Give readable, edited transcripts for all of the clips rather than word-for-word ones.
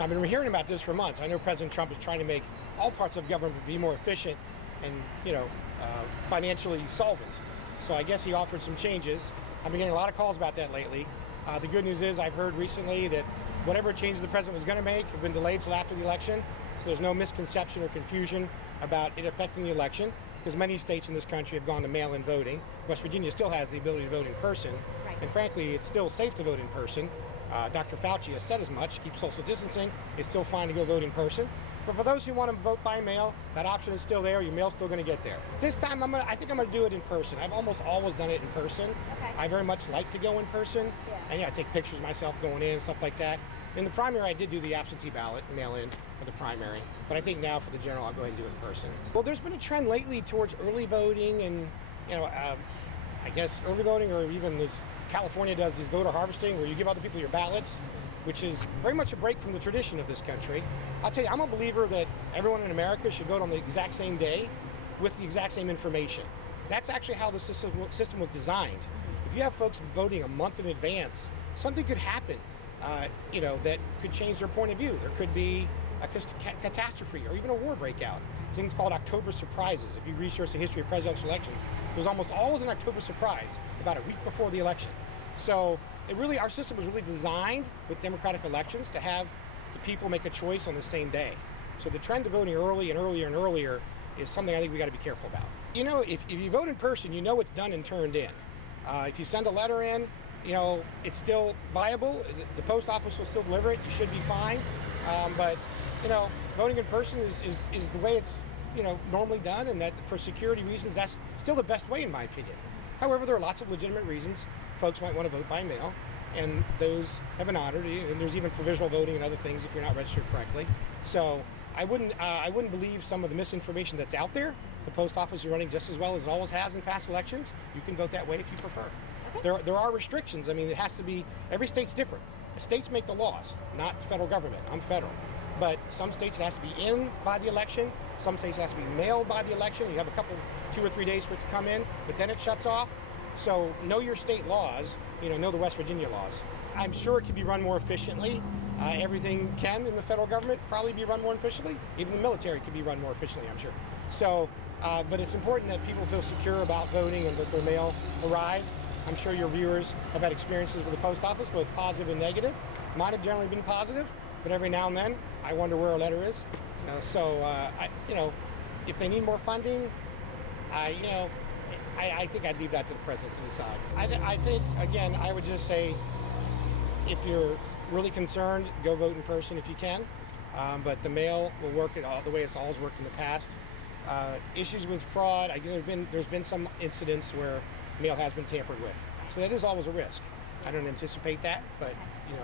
I've been hearing about this for months. I know President Trump is trying to make all parts of government be more efficient and, financially solvent. So I guess he offered some changes. I've been getting a lot of calls about that lately. The good news is I've heard recently that whatever changes the president was going to make have been delayed till after the election. So there's no misconception or confusion about it affecting the election, because many states in this country have gone to mail-in voting. West Virginia still has the ability to vote in person. Right. And frankly, it's still safe to vote in person. Dr. Fauci has said as much, keep social distancing. It's still fine to go vote in person. But for those who want to vote by mail, that option is still there. Your mail's still going to get there. This time, I think I'm going to do it in person. I've almost always done it in person. Okay. I very much like to go in person. Yeah. And I take pictures of myself going in and stuff like that. In the primary, I did do the absentee ballot, mail-in for the primary. But I think now for the general, I'll go ahead and do it in person. Well, there's been a trend lately towards early voting and, I guess early voting, or even as California does, is voter harvesting, where you give other people your ballots, which is very much a break from the tradition of this country. I'll tell you, I'm a believer that everyone in America should vote on the exact same day with the exact same information. That's actually how the system was designed. If you have folks voting a month in advance, something could happen, that could change their point of view. There could be a catastrophe or even a war breakout. Things called October surprises. If you research the history of presidential elections, there's almost always an October surprise about a week before the election. So our system was really designed with democratic elections to have the people make a choice on the same day. So the trend of voting early and earlier and earlier is something I think we got to be careful about. If you vote in person, it's done and turned in. If you send a letter in, it's still viable. The post office will still deliver it. You should be fine. But voting in person is the way it's normally done, and that for security reasons, that's still the best way in my opinion. However, there are lots of legitimate reasons folks might want to vote by mail, and those have been honored. And there's even provisional voting and other things if you're not registered correctly. So I wouldn't believe some of the misinformation that's out there. The post office is running just as well as it always has in past elections. You can vote that way if you prefer. Okay. There are restrictions. I mean, it has to be, every state's different. The states make the laws, not the federal government. I'm federal. But some states it has to be in by the election. Some states it has to be mailed by the election. You have 2 or 3 days for it to come in, but then it shuts off. So know your state laws, know the West Virginia laws. I'm sure it can be run more efficiently. Everything can in the federal government probably be run more efficiently. Even the military can be run more efficiently, I'm sure. So, but it's important that people feel secure about voting and that their mail arrive. I'm sure your viewers have had experiences with the post office, both positive and negative. Mine have generally been positive, but every now and then I wonder where a letter is. If they need more funding, I think I'd leave that to the president to decide. I think, again, I would just say, if you're really concerned, go vote in person if you can. But the mail will work the way it's always worked in the past. Issues with fraud, there's been some incidents where mail has been tampered with. So that is always a risk. I don't anticipate that, but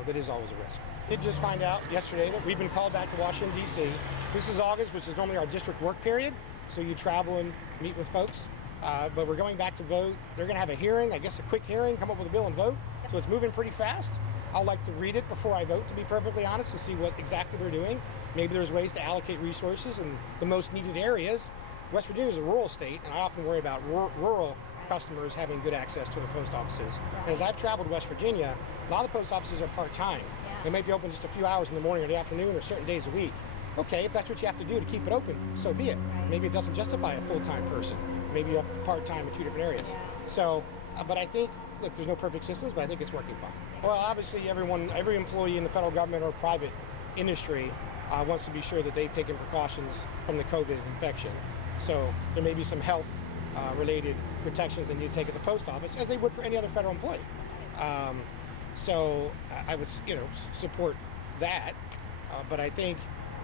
that is always a risk. Did just find out yesterday that we've been called back to Washington, D.C. This is August, which is normally our district work period. So you travel and meet with folks. But we're going back to vote. They're going to have a hearing, I guess a quick hearing, come up with a bill and vote. So it's moving pretty fast. I'll like to read it before I vote, to be perfectly honest, to see what exactly they're doing. Maybe there's ways to allocate resources in the most needed areas. West Virginia is a rural state, and I often worry about rural customers having good access to their post offices. And as I've traveled West Virginia, a lot of post offices are part-time. They might be open just a few hours in the morning or the afternoon or certain days a week. Okay, if that's what you have to do to keep it open, so be it. Maybe it doesn't justify a full-time person. Maybe a part-time in 2 different areas. So, but I think, look, there's no perfect systems, but I think it's working fine. Well, obviously every employee in the federal government or private industry wants to be sure that they've taken precautions from the COVID infection. So there may be some health related protections they need to take at the post office, as they would for any other federal employee. So I would, support that. But I think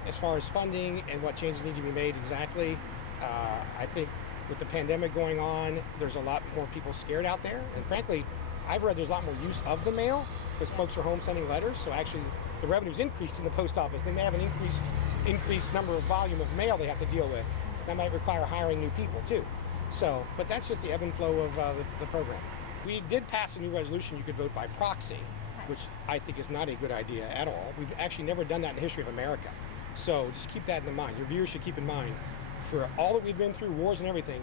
as far as funding and what changes need to be made exactly, I think with the pandemic going on, there's a lot more people scared out there. And frankly, I've read there's a lot more use of the mail because folks are home sending letters. So actually the revenue's increased in the post office. They may have an increased number of volume of mail they have to deal with. That might require hiring new people too. So, but that's just the ebb and flow of the program. We did pass a new resolution you could vote by proxy, which I think is not a good idea at all. We've actually never done that in the history of America. So just keep that in mind. Your viewers should keep in mind, for all that we've been through, wars and everything,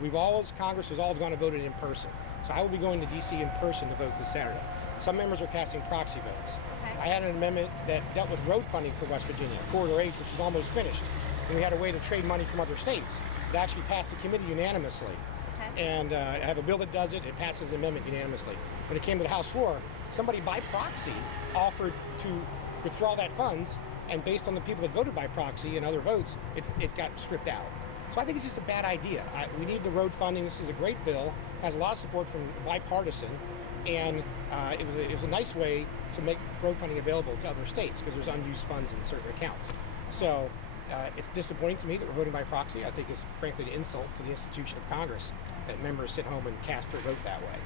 Congress has always gone and voted in person. So I will be going to D.C. in person to vote this Saturday. Some members are casting proxy votes. Okay. I had an amendment that dealt with road funding for West Virginia, Corridor H, which is almost finished. And we had a way to trade money from other states. It actually passed the committee unanimously. Okay. And I have a bill that does it. It passes the amendment unanimously. When it came to the House floor, somebody by proxy offered to withdraw that funds, and based on the people that voted by proxy and other votes, it got stripped out. So I think it's just a bad idea. We need the road funding. This is a great bill, has a lot of support from bipartisan, and it was a nice way to make road funding available to other states because there's unused funds in certain accounts. So it's disappointing to me that we're voting by proxy. I think it's frankly an insult to the institution of Congress that members sit home and cast their vote that way.